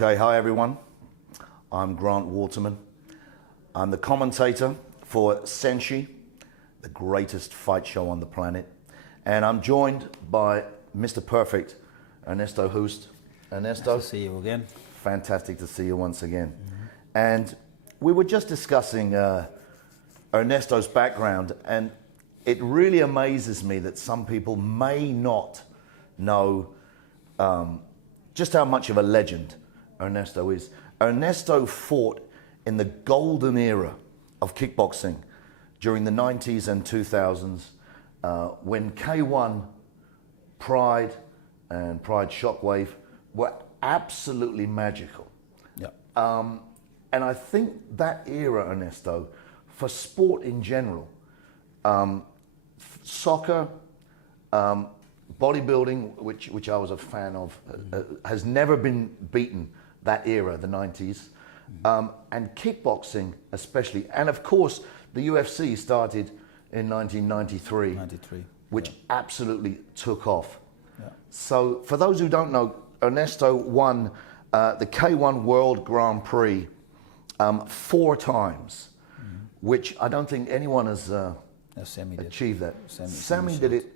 Okay, hi everyone. I'm Grant Waterman. I'm the commentator for SENSHI, the greatest fight show on the planet. And I'm joined by Mr. Perfect, Ernesto Hoost. Ernesto. Nice to see you again. Fantastic to see you once again. And we were just discussing Ernesto's background, and it really amazes me that some people may not know just how much of a legend Ernesto is. Ernesto fought in the golden era of kickboxing during the 90s and 2000s when K1, Pride, and Pride Shockwave were absolutely magical. Yeah. And I think that era, Ernesto, for sport in general, soccer, bodybuilding, which I was a fan of, has never been beaten, that era, the 90s. And kickboxing especially. And of course, the UFC started in 1993, which absolutely took off. Yeah. So for those who don't know, Ernesto won the K1 World Grand Prix 4 times, which I don't think anyone has achieved that. Sammy did it.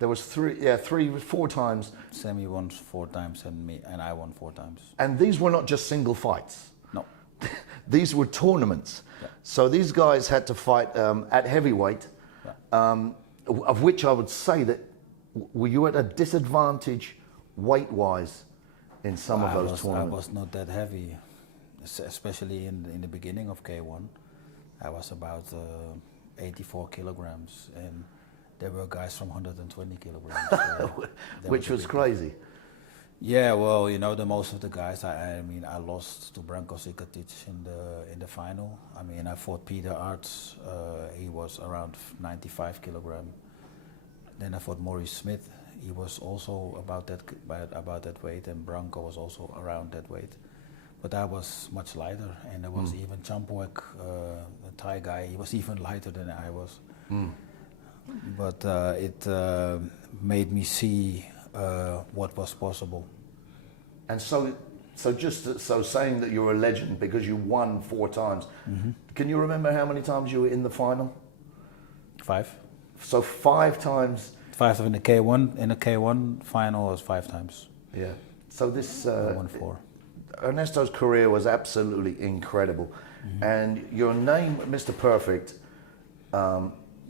There was 4 times. Sammy won 4 times and I won 4 times. And these were not just single fights. No. These were tournaments. Yeah. So these guys had to fight at heavyweight, of which I would say that were you at a disadvantage weight-wise in some of those tournaments? I was not that heavy, especially in the beginning of K1. I was about 84 kilograms, and there were guys from 120 kilograms. So which was crazy. Yeah, well, you know, most of the guys. I mean, I lost to Branko Sikatic in the final. I mean, I fought Peter Arts. He was around 95 kilogram. Then I fought Maurice Smith. He was also about that weight, and Branko was also around that weight. But I was much lighter, and there was even Champwek, the Thai guy. He was even lighter than I was. But it made me see what was possible. And so saying that you're a legend because you won 4 times. Can you remember how many times you were in the final? 5. So 5 times. 5 in the K1. In the K1 final was 5 times. Yeah. So this. I won 4. Ernesto's career was absolutely incredible, and your name, Mr. Perfect.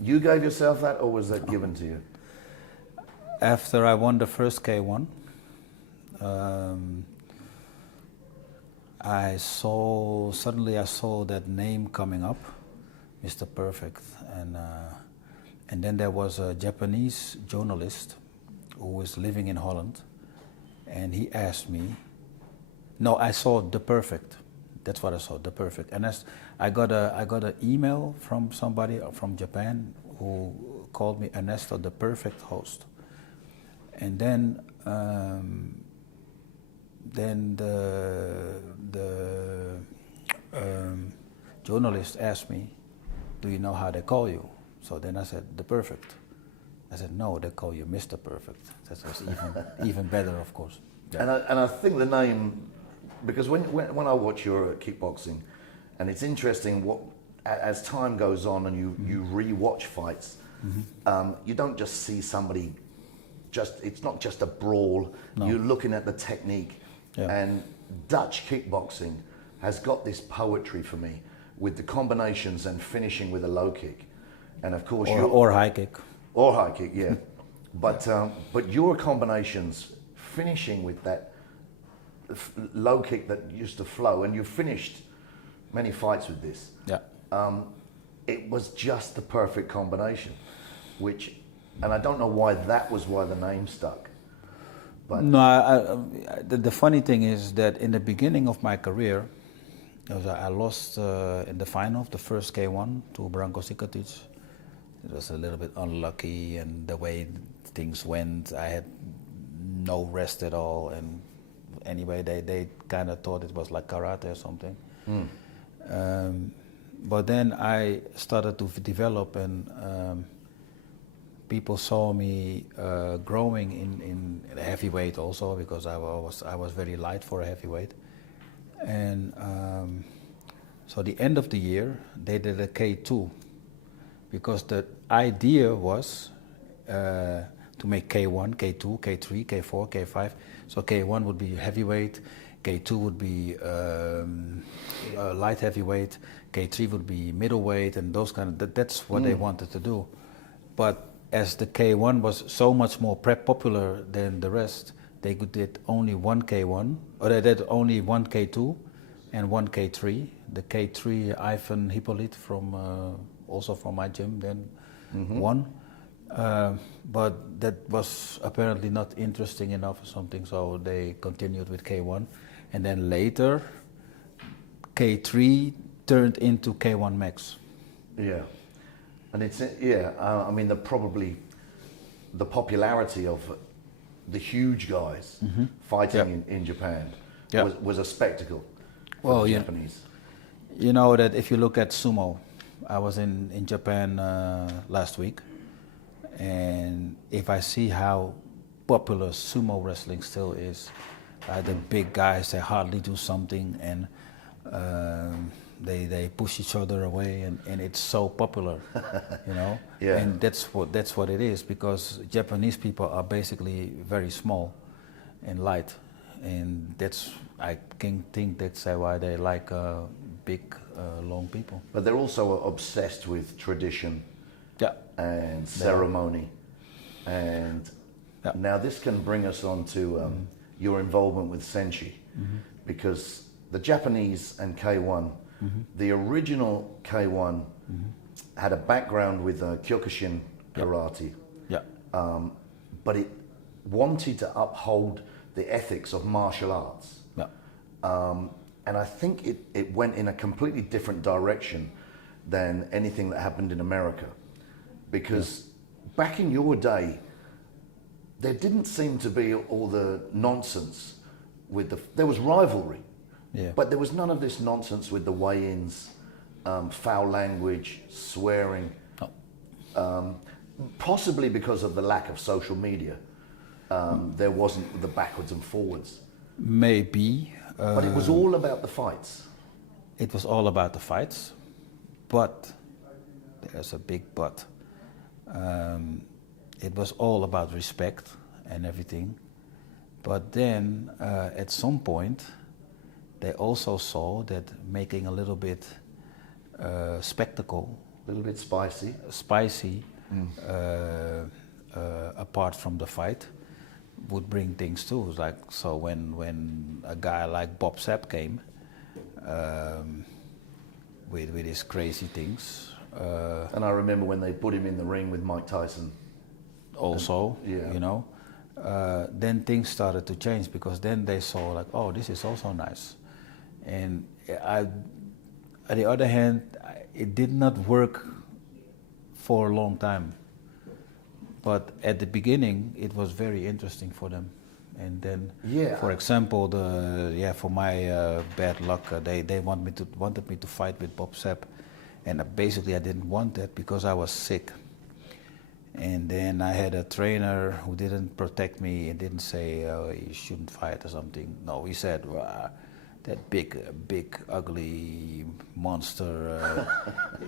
You gave yourself that, or was that given to you? After I won the first K1, I saw that name coming up, Mr. Perfect, and then there was a Japanese journalist who was living in Holland, and he asked me. No, I saw The Perfect. That's what I saw, The Perfect. And I got an email from somebody from Japan who called me Ernesto The Perfect Host. And then the journalist asked me, "Do you know how they call you?" So then I said, "The Perfect." I said, "No, they call you Mr. Perfect." That was even better, of course. Yeah. And I think the name, because when I watch your kickboxing, and it's interesting what as time goes on and you re-watch fights, you don't just see somebody. It's not just a brawl. No. You're looking at the technique, and Dutch kickboxing has got this poetry for me with the combinations and finishing with a low kick, and of course or high kick. Or high kick, yeah. But your combinations, finishing with that low kick that used to flow, and you finished many fights with this. Yeah. It was just the perfect combination, and I don't know why the name stuck. But no, the funny thing is that in the beginning of my career, I lost in the final of the first K1 to Branko Sikatic. It was a little bit unlucky, and the way things went, I had no rest at all, and anyway, they kind of thought it was like karate or something. But then I started to develop, and people saw me growing in heavyweight also, because I was very light for a heavyweight. And so the end of the year, they did a K2 because the idea was to make K1, K2, K3, K4, K5. So K1 would be heavyweight, K2 would be light heavyweight, K3 would be middleweight, and those kind of. That's what they wanted to do. But as the K1 was so much more popular than the rest, they did only one K1, or they did only one K2 and one K3. The K3, Ivan Hippolyte from also from my gym then won. But that was apparently not interesting enough or something, so they continued with K1. And then later, K3 turned into K1 Max. Yeah. And it's, I mean, the popularity of the huge guys fighting in Japan was a spectacle for the Japanese. You know that if you look at sumo, I was in Japan last week, and if I see how popular sumo wrestling still is, the big guys, they hardly do something, and they push each other away, and it's so popular, you know. Yeah. And that's what it is, because Japanese people are basically very small and light, and I can think that's why they like big, long people. But they're also obsessed with tradition and ceremony, and now this can bring us on to your involvement with SENSHI, because the Japanese and K1, the original K1 had a background with Kyokushin karate, but it wanted to uphold the ethics of martial arts. And I think it went in a completely different direction than anything that happened in America. Because back in your day, there didn't seem to be all the nonsense there was rivalry, but there was none of this nonsense with the weigh-ins, foul language, swearing, possibly because of the lack of social media. There wasn't the backwards and forwards. Maybe. But it was all about the fights. It was all about the fights, but there's a big but. It was all about respect and everything. But then at some point, they also saw that making a little bit spectacle, a little bit spicy, apart from the fight, would bring things too. Like, so when a guy like Bob Sapp came with his crazy things, and I remember when they put him in the ring with Mike Tyson. Also, you know, then things started to change, because then they saw like, oh, this is also nice. And on the other hand, it did not work for a long time. But at the beginning, it was very interesting for them. And then, for example, for my bad luck, they wanted me to fight with Bob Sapp, and basically I didn't want that because I was sick. And then I had a trainer who didn't protect me and didn't say you shouldn't fight or something. No, he said, that big, ugly monster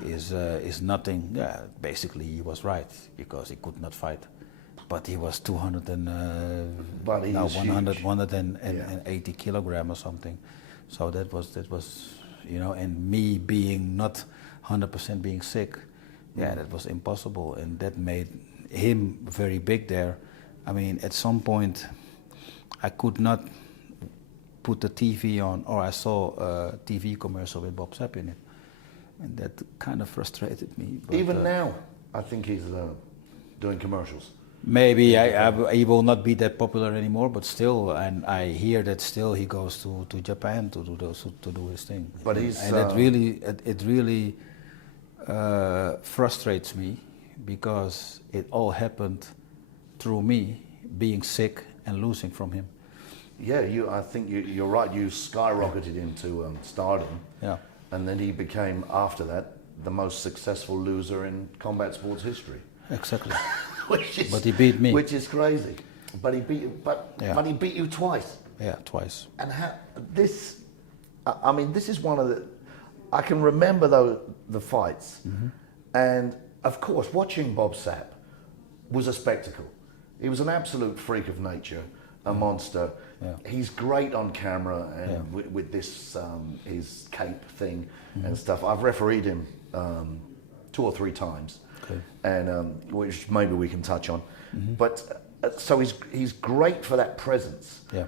is nothing. Yeah, basically he was right, because he could not fight. But he was 180 kilogram or something. So that was, you know, and me being not 100% being sick, that was impossible, and that made him very big there. I mean, at some point, I could not put the TV on, or I saw a TV commercial with Bob Sapp in it, and that kind of frustrated me. But, even now, I think he's doing commercials. Maybe he will not be that popular anymore, but still, and I hear that still he goes to Japan to do his thing. But he's and it really frustrates me, because it all happened through me being sick and losing from him. Yeah, I think you're right. You skyrocketed into stardom, and then he became, after that, the most successful loser in combat sports history. Exactly. But he beat me, which is crazy. But he beat you. But he beat you twice. Yeah, twice. And I mean, this is one of the. I can remember the fights, and of course, watching Bob Sapp was a spectacle. He was an absolute freak of nature, a monster. Yeah. He's great on camera and with this his cape thing and stuff. I've refereed him 2 or 3 times, and which maybe we can touch on. But so he's great for that presence. Yeah.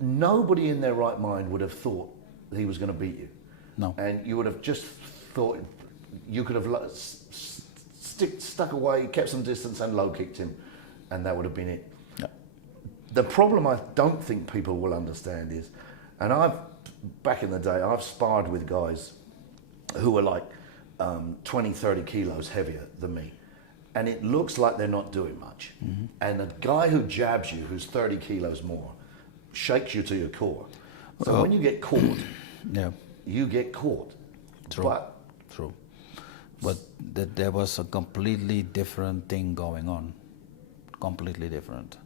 Nobody in their right mind would have thought he was going to beat you. No. And you would have just thought you could have stuck away, kept some distance, and low kicked him, and that would have been it. Yeah. The problem I don't think people will understand is, and back in the day, I've sparred with guys who were like 20, 30 kilos heavier than me, and it looks like they're not doing much. And a guy who jabs you, who's 30 kilos more, shakes you to your core. So when you get caught, you get caught. True. True. But there was a completely different thing going on. Completely different.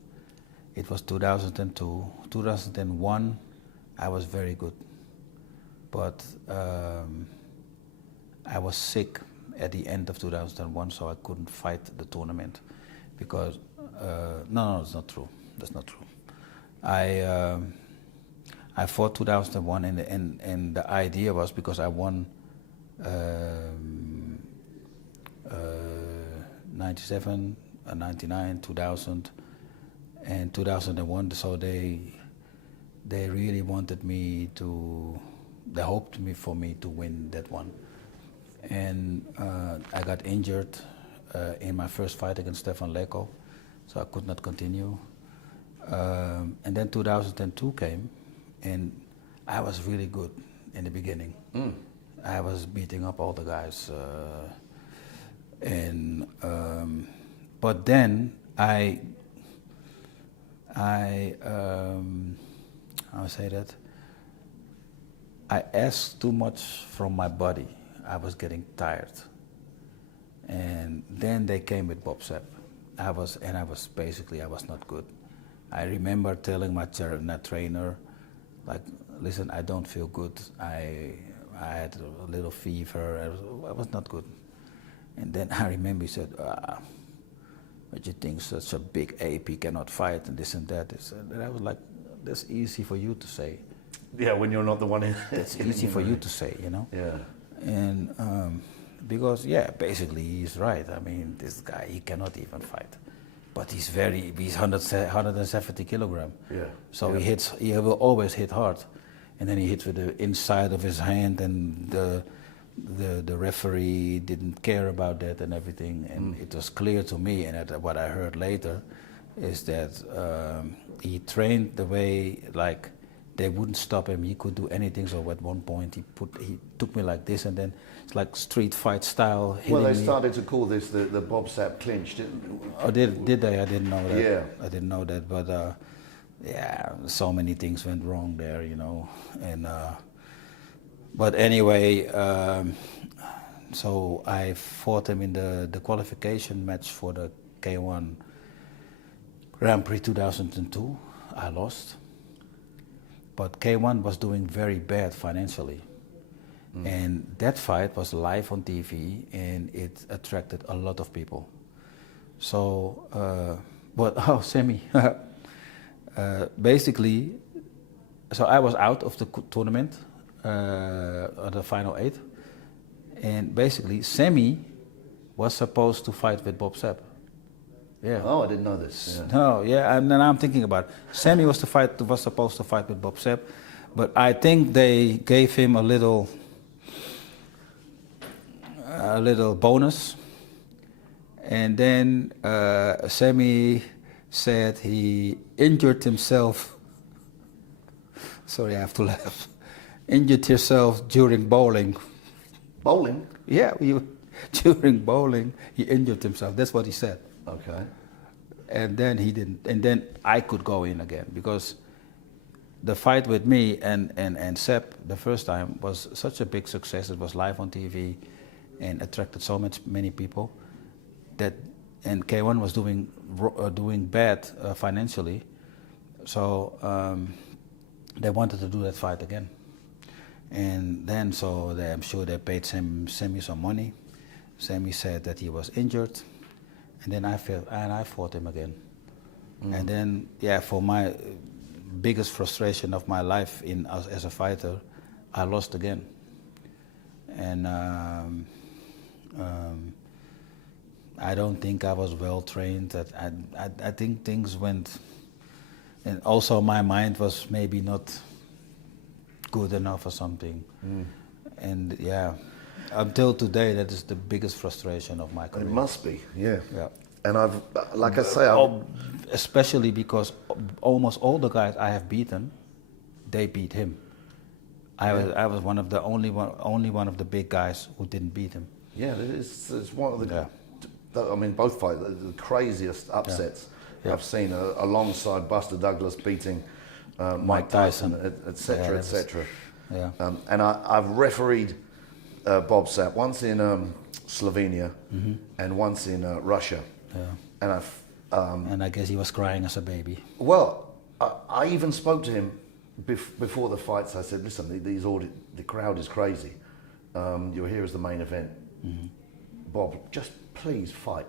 It was 2002. 2001, I was very good. But I was sick at the end of 2001, so I couldn't fight the tournament. Because, no, it's not true. That's not true. I fought 2001, and the idea was because I won 97, 99, 2000, and 2001. So they really wanted me to. They hoped for me to win that one, and I got injured in my first fight against Stefan Leko, so I could not continue. And then 2002 came, and I was really good in the beginning. I was beating up all the guys, but then I say that I asked too much from my body. I was getting tired, and then they came with Bob Sapp. I was not good. I remember telling my trainer, like, listen, I don't feel good. I had a little fever. I was not good. And then I remember he said, "What you think such a big ape, he cannot fight and this and that." And I was like, "That's easy for you to say." Yeah, when you're not the one in. That's easy for you to say, you know. Yeah. And because basically he's right. I mean, this guy, he cannot even fight. But he's 170 kilogram. Yeah. So he will always hit hard. And then he hits with the inside of his hand, and the referee didn't care about that and everything. And it was clear to me, and what I heard later is that he trained the way, like, they wouldn't stop him. He could do anything. So at one point he took me like this, and then it's like street fight style. Well, they started to call this the Bob Sapp clinch, didn't they? Oh, did they? I didn't know that. Yeah. I didn't know that, but so many things went wrong there, you know. And but anyway, so I fought him in the qualification match for the K1 Grand Prix 2002. I lost. But K1 was doing very bad financially. And that fight was live on TV, and it attracted a lot of people. So, Semi, basically, so I was out of the tournament, the final 8, and basically Semi was supposed to fight with Bob Sapp. Yeah. Oh, I didn't know this. Yeah. No, and then I'm thinking about it. Sammy was supposed to fight with Bob Sapp, but I think they gave him a little bonus, and then Sammy said he injured himself. Sorry, I have to laugh. Injured himself during bowling. Bowling? Yeah, during bowling he injured himself. That's what he said. Okay. And then he didn't. And then I could go in again, because the fight with me and Sapp the first time was such a big success. It was live on TV and attracted many people. And K1 was doing bad financially, so they wanted to do that fight again. And then I'm sure they paid Sammy some money. Sammy said that he was injured, and then I fought him again. And then, for my biggest frustration of my life as a fighter, I lost again. And I don't think I was well trained. I think things went, and also my mind was maybe not good enough or something. And until today, that is the biggest frustration of my career. It must be, yeah. Yeah. And like I say, especially because almost all the guys I have beaten, they beat him. I was only one of the big guys who didn't beat him. Yeah, it's one of the. I mean, both fights, the craziest upsets I've seen, alongside Buster Douglas beating Mike Tyson, etc., etc. Yeah. And I've refereed Bob Sapp once in Slovenia and once in Russia. Yeah. And I guess he was crying as a baby. Well, I even spoke to him before the fights. I said, "Listen, the crowd is crazy. You're here as the main event. Bob, just please fight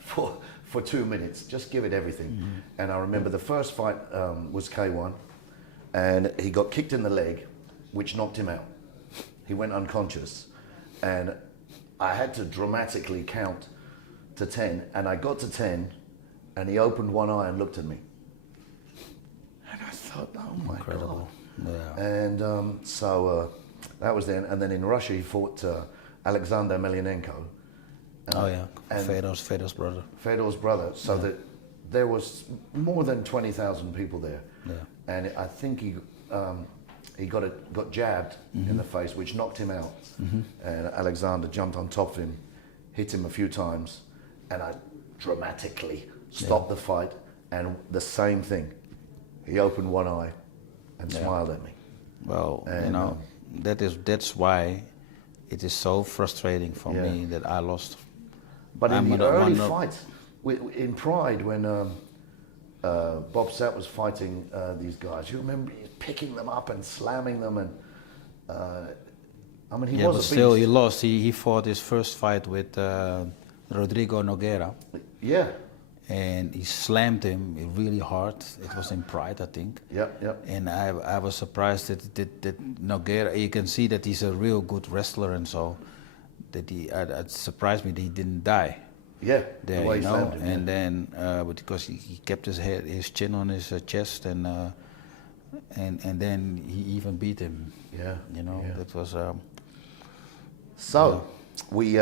for 2 minutes. Just give it everything." And I remember the first fight was K1, and he got kicked in the leg, which knocked him out. He went unconscious, and I had to dramatically count to 10, and I got to 10, and he opened one eye and looked at me. And I thought, oh my Incredible. God. Yeah. And so that was then. And then in Russia, he fought Alexander Emelianenko. And Fedor's brother. Fedor's brother. So that there was more than 20,000 people there. Yeah. And I think he got jabbed in the face, which knocked him out. And Alexander jumped on top of him, hit him a few times, and I dramatically stopped the fight. And the same thing, he opened one eye and smiled at me. Well, that's why it is so frustrating for me that I lost. But in the early fights, in Pride, when Bob Sapp was fighting these guys, you remember picking them up and slamming them, and I mean, he was but a still beast. he lost. He fought his first fight with Rodrigo Nogueira. Yeah. And he slammed him really hard. It was in Pride, I think. Yep. And I was surprised that Nogueira, you can see that he's a real good wrestler, and so that it surprised me that he didn't die. Yeah, there, the way he slammed him. And then because he kept his chin on his chest, and then he even beat him. Yeah, that was. We.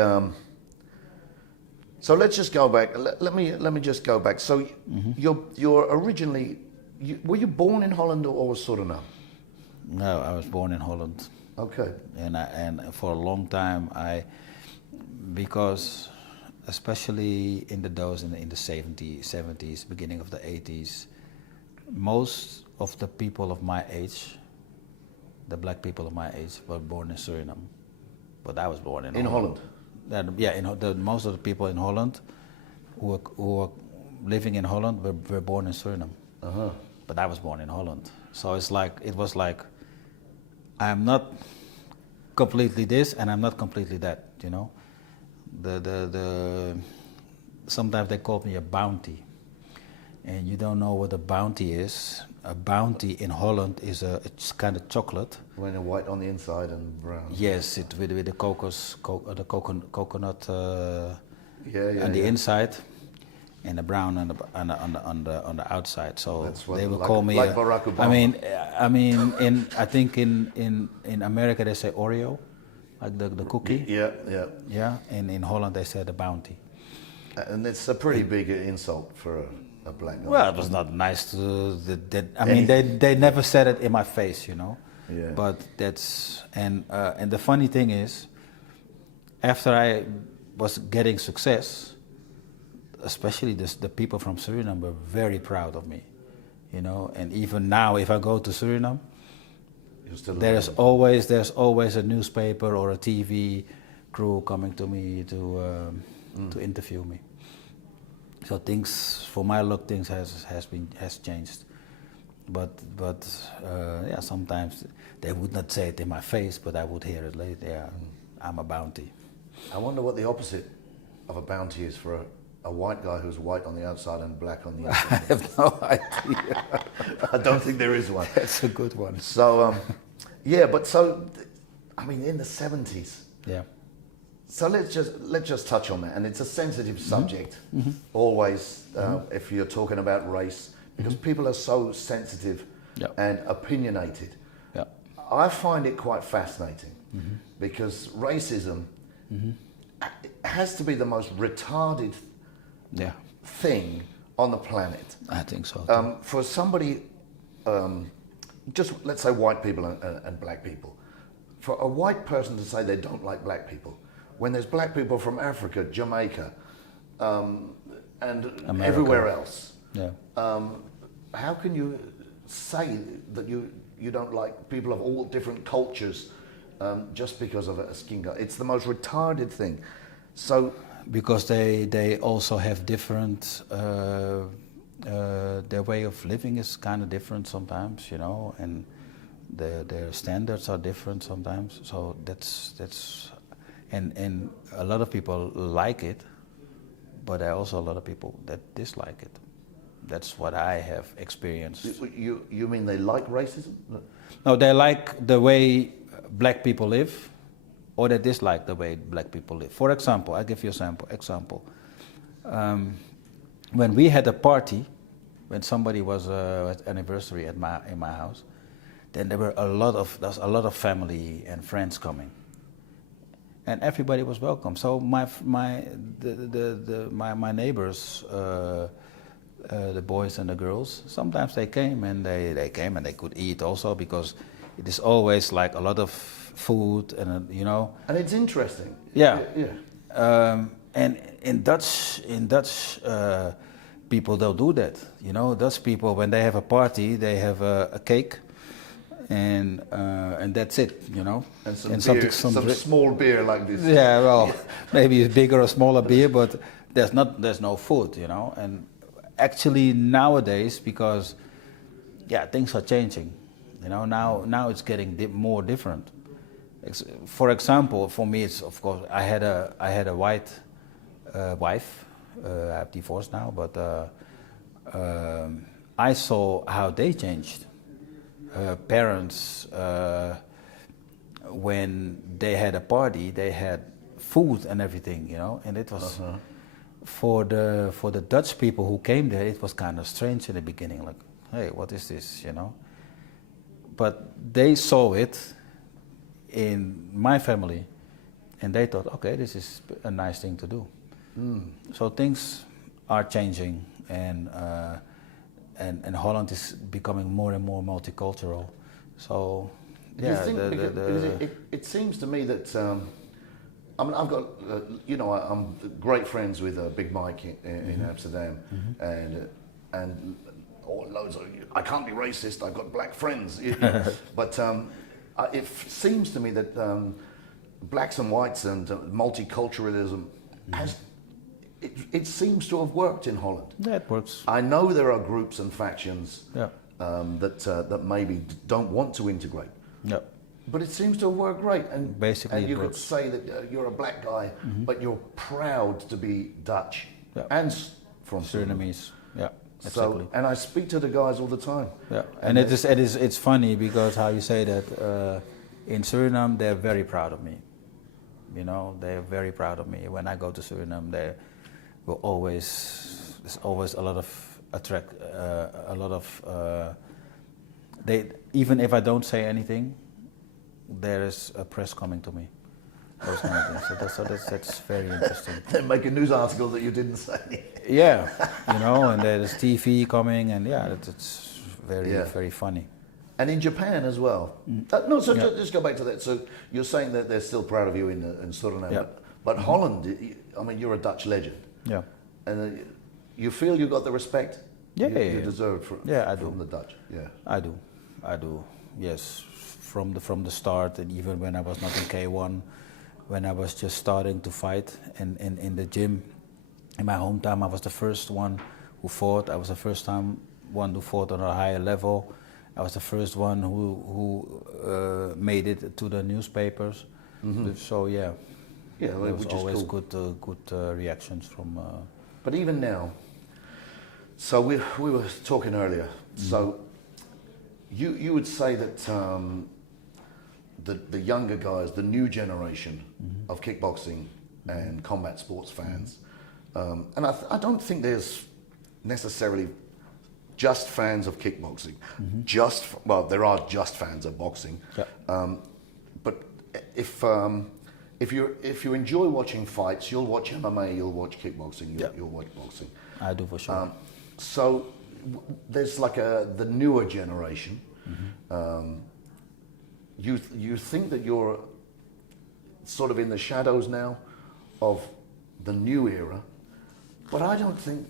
So let's just go back. Let me just go back. So you're originally, were you born in Holland or Suriname? No, I was born in Holland. Okay. And for a long time because especially in the 70s, beginning of the 80s, most of the people of my age, the black people of my age, were born in Suriname. But I was born in Holland. Most of the people in Holland who were living in Holland were born in Suriname. But I was born in Holland. So it was like I'm not completely this and I'm not completely that, Sometimes they call me a bounty. And you don't know what a bounty is. A bounty in Holland it's kind of chocolate. When they're white on the inside and brown. Yes, with the coconut on the inside, and the brown on the outside. So that's what they will call me. Like Barack Obama. I mean, I think in America they say Oreo, like the cookie. Yeah. And in Holland they say the bounty. And it's a pretty big insult for a black guy. Well, it was not nice to. They never said it in my face, Yeah. But that's and the funny thing is, after I was getting success, especially the people from Suriname were very proud of me, And even now, if I go to Suriname, there's always a newspaper or a TV crew coming to me to interview me. So things, for my look, things has changed. yeah, sometimes they would not say it in my face, but I would hear it later. Yeah, I'm a bounty. I wonder what the opposite of a bounty is for a white guy who's white on the outside and black on the I inside. have no idea. I don't think there is one. That's a good one. So, yeah, but so, I mean, in the 70s. Yeah. So let's just touch on that, and it's a sensitive subject. Always, if you're talking about race, because people are so sensitive Yeah. and opinionated. Yeah. I find it quite fascinating because racism has to be the most retarded Yeah. thing on the planet. I think so. Too. For somebody, just let's say white people and black people, for a white person to say they don't like black people, when there's black people from Africa, Jamaica, and America. everywhere else, Yeah. how can you say that you don't like people of all different cultures just because of a skin color? It's the most retarded thing. So Because they also have different, their way of living is kind of different sometimes, you know, and their standards are different sometimes. So that's and a lot of people like it, but there are also a lot of people that dislike it. That's what I have experienced. you mean they like racism? No, they like the way black people live, or they dislike the way black people live. For example, I'll give you an example. When we had a party, when somebody was at anniversary in my house, then there were a lot of family and friends coming, and everybody was welcome. So my neighbors, the boys and the girls, sometimes they came and they could eat also, because it is always like a lot of food and you know. And it's interesting. Yeah. Yeah. And in Dutch people don't do that. You know, Dutch people, when they have a party, they have a cake, and that's it. You know, And some and beer, some small beer like this. Yeah, well, maybe a bigger or smaller beer, but there's no food. You know, and actually nowadays, because things are changing. You know, now it's getting more different. For example, for me, it's of course I had a white wife. I'm divorced now, but I saw how they changed. Parents, when they had a party, they had food and everything, you know, and it was for the Dutch people who came there. It was kind of strange in the beginning, like, hey, what is this, you know? But they saw it in my family, and they thought, okay, this is a nice thing to do. So things are changing, and Holland is becoming more and more multicultural. So yeah, it seems to me that I mean, I've got I'm great friends with Big Mike in Amsterdam, and loads of, I can't be racist, I've got black friends, you know. But it seems to me that blacks and whites and multiculturalism it seems to have worked in Holland. Yeah, it works. I know there are groups and factions Yeah. that maybe don't want to integrate. Yeah. But it seems to have worked great, and Basically and you it could works. say that you're a black guy, but you're proud to be Dutch and from Suriname. Surinamese. Yeah. Exactly. So, and I speak to the guys all the time. Yeah, and it's funny because how you say that in Suriname they're very proud of me. You know, they're very proud of me. When I go to Suriname, there's always a lot of they, even if I don't say anything, there is a press coming to me. Those kind of things. So that's very interesting. They make a news article that you didn't say. Yeah, you know, and there's TV coming, and it's very funny. And in Japan as well. Just go back to that. So you're saying that they're still proud of you in Suriname, Yeah. but Holland, I mean, you're a Dutch legend. Yeah. And you feel you got the respect you deserve from the Dutch. Yeah, I do. Yes, from the start, and even when I was not in K1, when I was just starting to fight in the gym in my hometown, I was the first one who fought. I was the first one who fought on a higher level. I was the first one who made it to the newspapers. So yeah, Yeah, there was which is always cool. good reactions from. But even now, so we were talking earlier. So you would say that the younger guys, the new generation of kickboxing and combat sports fans, and I don't think there's necessarily just fans of kickboxing. There are just fans of boxing. Yeah. But if you enjoy watching fights, you'll watch MMA, you'll watch kickboxing, you'll watch boxing. I do for sure. So there's like the newer generation. You think that you're sort of in the shadows now of the new era, but I don't think.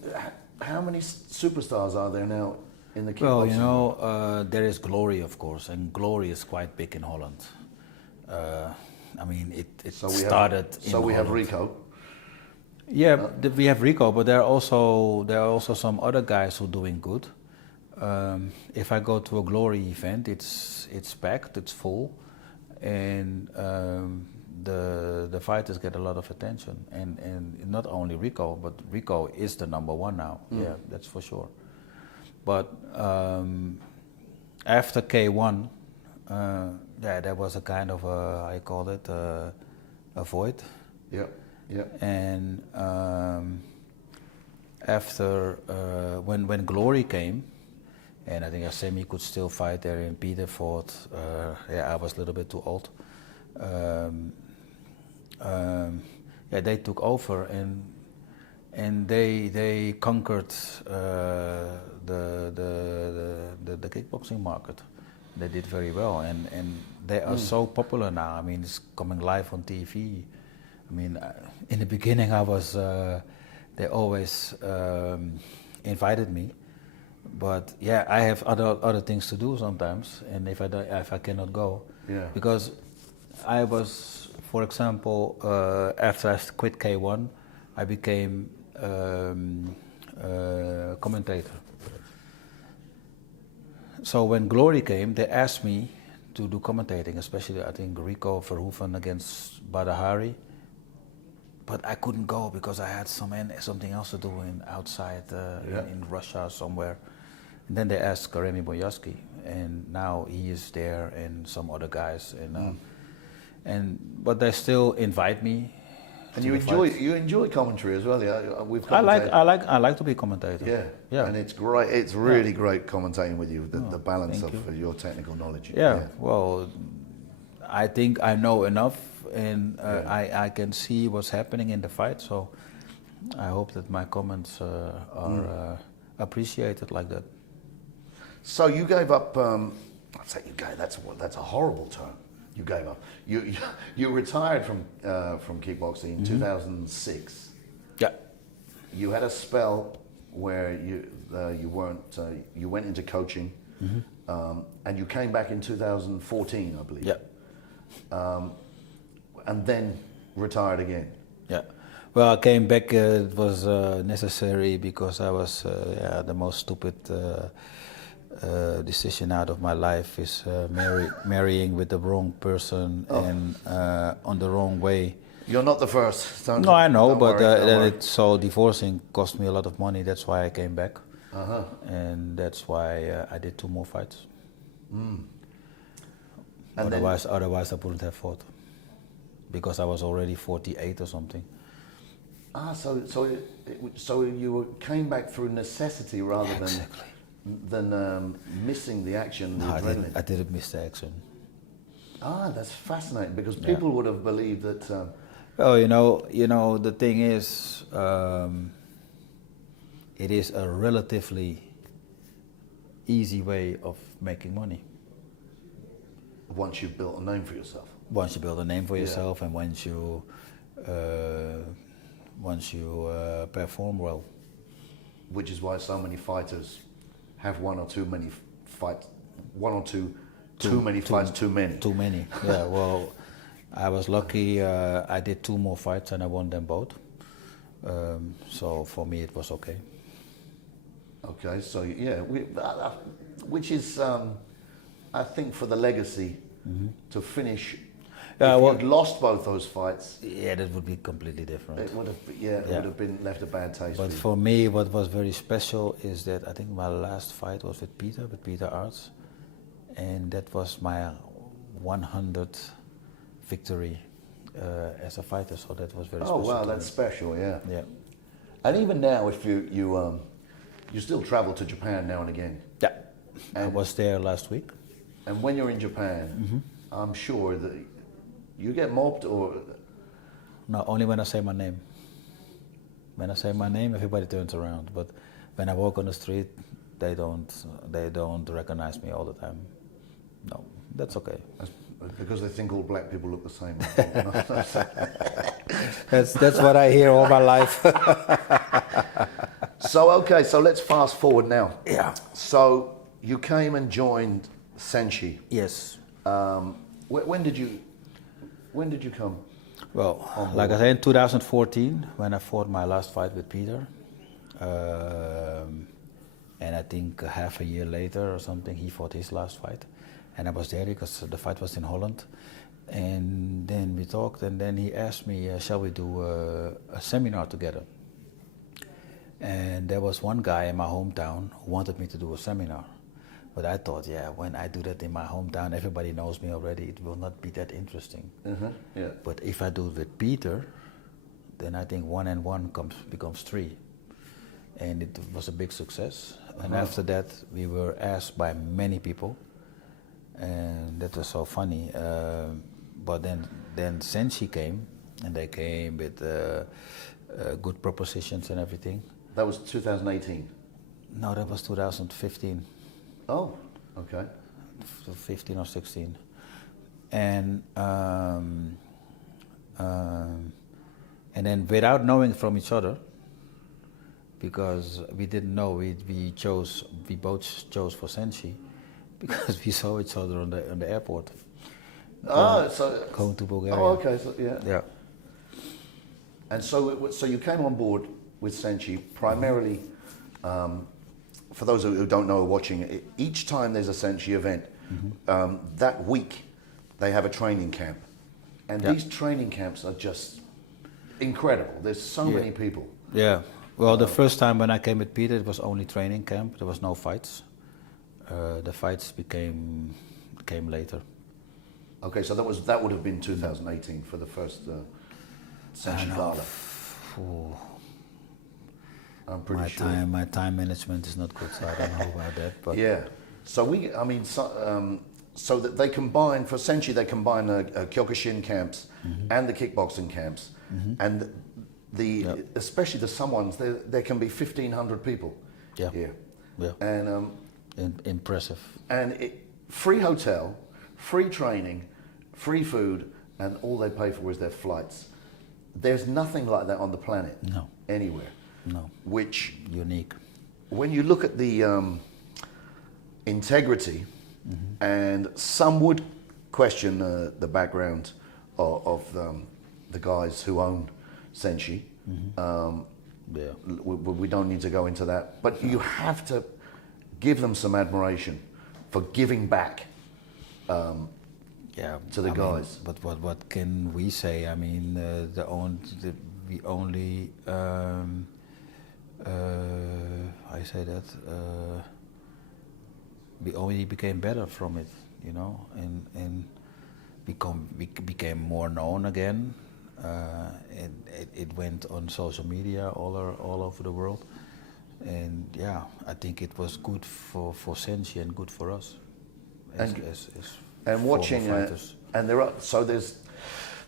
How many superstars are there now in the kickboxing? Well, there is Glory, of course, and Glory is quite big in Holland. I mean, it started in Holland. So we have Rico. Yeah, we have Rico, but there are also some other guys who are doing good. If I go to a Glory event, it's packed, it's full, and the fighters get a lot of attention. And not only Rico, but Rico is the number one now. Yeah, that's for sure. But after K1, there was a kind of I call it a void. Yeah. Yeah. And after when Glory came, and I think Asemi could still fight there, and Peter fought. I was a little bit too old. They took over and they conquered the kickboxing market. They did very well, and they are so popular now. I mean, it's coming live on TV. I mean, in the beginning, they always invited me, but yeah, I have other things to do sometimes, and if I cannot go, because I was, for example, after I quit K1, I became commentator. So when Glory came, they asked me to do commentating, especially I think Rico Verhoeven against Badahari. But I couldn't go because I had something else to do outside in Russia somewhere. And then they asked Remy Boyarsky, and now he is there and some other guys. But they still invite me. And you enjoy commentary as well, yeah? I like to be commentator. Yeah. And it's great. It's really great commentating with you. The balance of your technical knowledge. Yeah. Well, I think I know enough, and I can see what's happening in the fight. So I hope that my comments are appreciated like that. So you gave up. I'd say you gave. That's a horrible term. You gave up. You retired from kickboxing in 2006. Yeah. You had a spell where you weren't. You went into coaching, and you came back in 2014, I believe. Yeah. And then retired again. Yeah. Well, I came back. It was necessary because I was the most stupid decision out of my life is marrying with the wrong person and on the wrong way. You're not the first. No, I know, but so divorcing cost me a lot of money. That's why I came back, and that's why I did 2 more fights. Otherwise, I wouldn't have fought because I was already 48 or something. So you came back through necessity rather than missing the action. No, I didn't miss the action. That's fascinating because people would have believed that. Well, you know, the thing is, it is a relatively easy way of making money. Once you've built a name for yourself. Once you build a name for yourself, and once you perform well. Which is why so many fighters have one or too many fights. Too many fights, too many. Too many. Yeah. Well, I was lucky. I did 2 more fights and I won them both. So for me, it was okay. Okay, so yeah, which is, I think, for the legacy to finish. Yeah, If well- you'd lost both those fights, Yeah, that would be completely different. it would have, it would have been left a bad taste. But for you. for me, what was very special is that I think my last fight was with Peter Arts, and that was my 100th victory as a fighter. So that was very Oh special. wow, to that's me. special, yeah. Yeah. And even now, if you still travel to Japan now and again, Yeah. I And- was there last week. and when you're in Japan, I'm sure that you get mobbed or. No, only when I say my name. When I say my name, everybody turns around. But when I walk on the street, they don't recognize me all the time. No, that's okay. Because they think all black people look the same. That's what I hear all my life. So okay, so let's fast forward now. Yeah. So you came and joined SENSHI. Yes. When did you come? Well, like I said, in 2014, when I fought my last fight with Peter, and I think half a year later or something, he fought his last fight, and I was there because the fight was in Holland. And then we talked, and then he asked me, shall we do a seminar together? And there was one guy in my hometown who wanted me to do a seminar. But I thought, yeah, when I do that in my hometown, everybody knows me already, it will not be that interesting. Yeah. But if I do it with Peter, then I think 1 and 1 becomes 3. And it was a big success. And after that, we were asked by many people, and that was so funny. But then SENSHI came, and they came with good propositions and everything. That was 2018. No, that was 2015. Oh, okay. 15 or 16. And then without knowing from each other, because we didn't know, we both chose for SENSHI because we saw each other on the airport. Going to Bulgaria. Oh, okay. So yeah. Yeah. And so you came on board with SENSHI primarily. For those who don't know or watching, each time there's a SENSHI event, that week they have a training camp, and these training camps are just incredible. There's so many people. Yeah. Well, the first time when I came with Peter, it was only training camp. There was no fights. The fights came later. Okay, so that would have been 2018 for the first SENSHI Gala. I'm pretty sure. My time management is not good, so I don't know about that. But Yeah. So so that they combine for SENSHI, they combine Kyokushin camps and the kickboxing camps, and especially the Summons. There can be 1,500 people here. Yeah. And impressive. and free hotel, free training, free food, and all they pay for is their flights. There's nothing like that on the planet. No. Anywhere. No. Which, Unique. when you look at the integrity, and some would question the background of the guys who own SENSHI. We don't need to go into that, but you have to give them some admiration for giving back to the guys. But what can we say? I mean, we only I say that we only became better from it, you know, and we became more known again. It went on social media all over the world, and yeah, I think it was good for SENSHI and good for us. And watching, and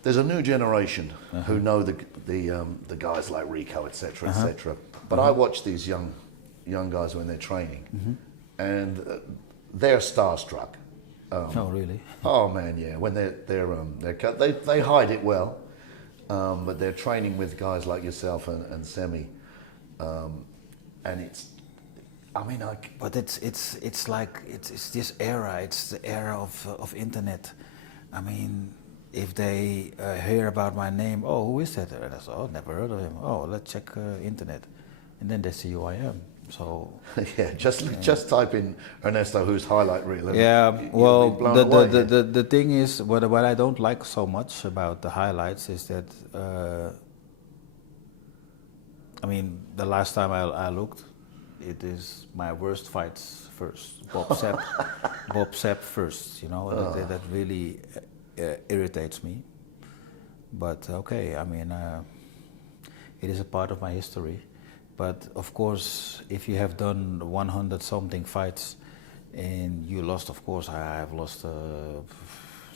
there's a new generation who know the guys like Rico, etc., etc. But I watch these young guys when they're training, and they're starstruck. Oh, really? Oh man, yeah. When they hide it well, but they're training with guys like yourself and Semi, and it's. I mean, but it's like it's this era. It's the era of internet. I mean, if they hear about my name, oh, who is that? And I say, oh, never heard of him. Oh, let's check internet, and then they see who I am. So Yeah, just type in Ernesto Hoost highlight reel. And yeah, you'll well, be blown away, yeah. the thing is, what I don't like so much about the highlights is that, I mean, the last time I looked, it is my worst fights first. Bob Sapp first, you know, that really irritates me. But okay, I mean, it is a part of my history. But of course, if you have done 100 something fights and you lost, of course, I have lost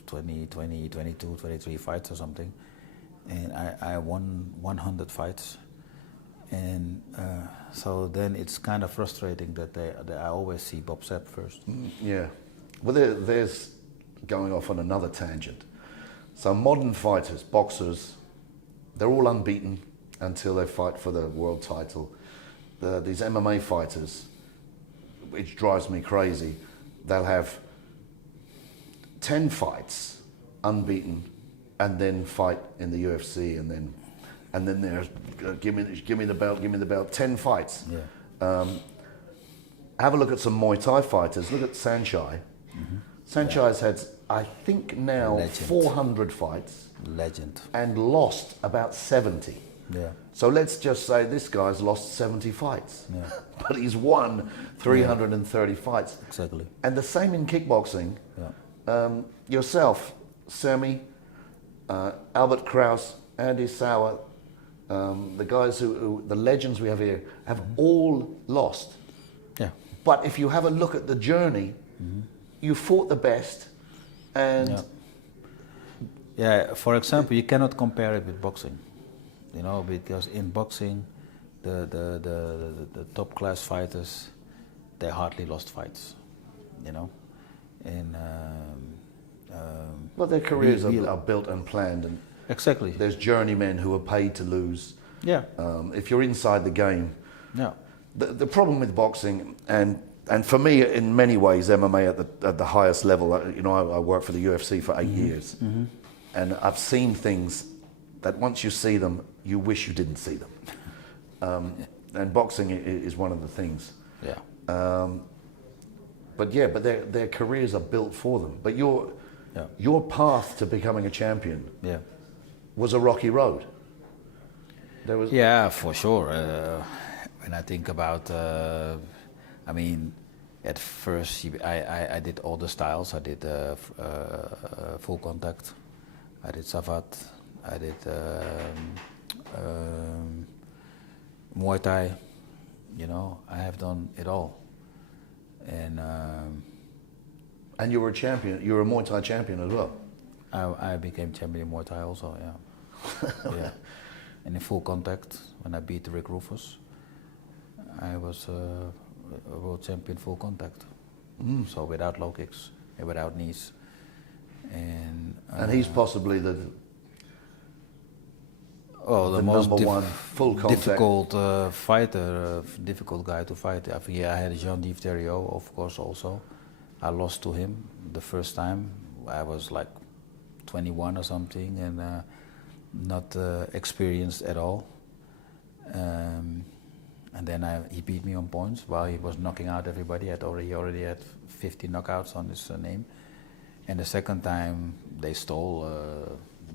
20, 22, 23 fights or something. And I won 100 fights. And so then it's kind of frustrating that I always see Bob Sapp first. Yeah. Well, there's going off on another tangent. So modern fighters, boxers, they're all unbeaten until they fight for the world title. These MMA fighters, which drives me crazy, they'll have 10 fights unbeaten and then fight in the UFC and then there's give me the belt, 10 fights. Yeah. Have a look at some Muay Thai fighters. Look at SENSHI. SENSHI has had, I think now, Legend. 400 fights. Legend. And lost about 70. Yeah. So let's just say this guy's lost 70 fights. Yeah. But he's won 330 fights. Exactly. And the same in kickboxing. Yeah. Yourself, Semi, Albert Kraus, Andy Sauer, the guys the legends we have here, have all lost. Yeah. But if you have a look at the journey, you fought the best, and yeah. For example, you cannot compare it with boxing, you know, because in boxing, the top class fighters, they hardly lost fights, you know, and well, their careers are built and planned, and exactly. there's journeymen who are paid to lose. Yeah. If you're inside the game, Yeah. the problem with boxing, and for me, in many ways, MMA at the highest level. You know, I worked for the UFC for 8 years, and I've seen things that once you see them, you wish you didn't see them. And boxing is one of the things. Yeah. But their careers are built for them. But your path to becoming a champion was a rocky road. There was for sure. When I think about, I mean, at first I did all the styles. I did full contact. I did Savat. I did Muay Thai. You know, I have done it all. And you were a champion. You were a Muay Thai champion as well. I became champion in Muay Thai also. Yeah. Yeah. And in full contact, when I beat Rick Rufus, I was a world champion full contact. So without low kicks and without knees. And he's possibly the most number one full contact. difficult fighter, difficult guy to fight. I think I had Jean-Yves Theriot, of course, also. I lost to him the first time. I was like 21 or something and not experienced at all. And then he beat me on points while he was knocking out everybody. He already had 50 knockouts on his name. And the second time they stole,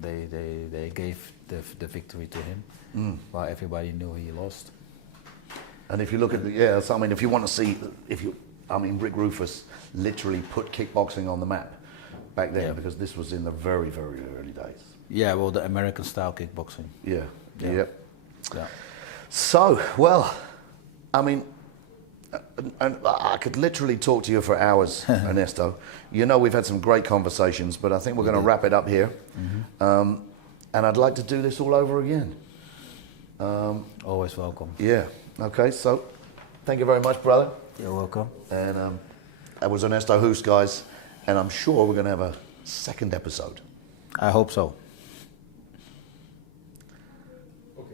they gave the victory to him while everybody knew he lost. And if you look at so I mean, if you want to see, Rick Rufus literally put kickboxing on the map back then because this was in the very, very early days. Yeah, well, the American style kickboxing. Yeah. Yeah. So, well, I mean, and I could literally talk to you for hours, Ernesto. You know, we've had some great conversations, but I think we're going to wrap it up here. And I'd like to do this all over again. Always welcome. Yeah. Okay. So, thank you very much, brother. You're welcome. And that was Ernesto Hoost, guys. And I'm sure we're going to have a second episode. I hope so.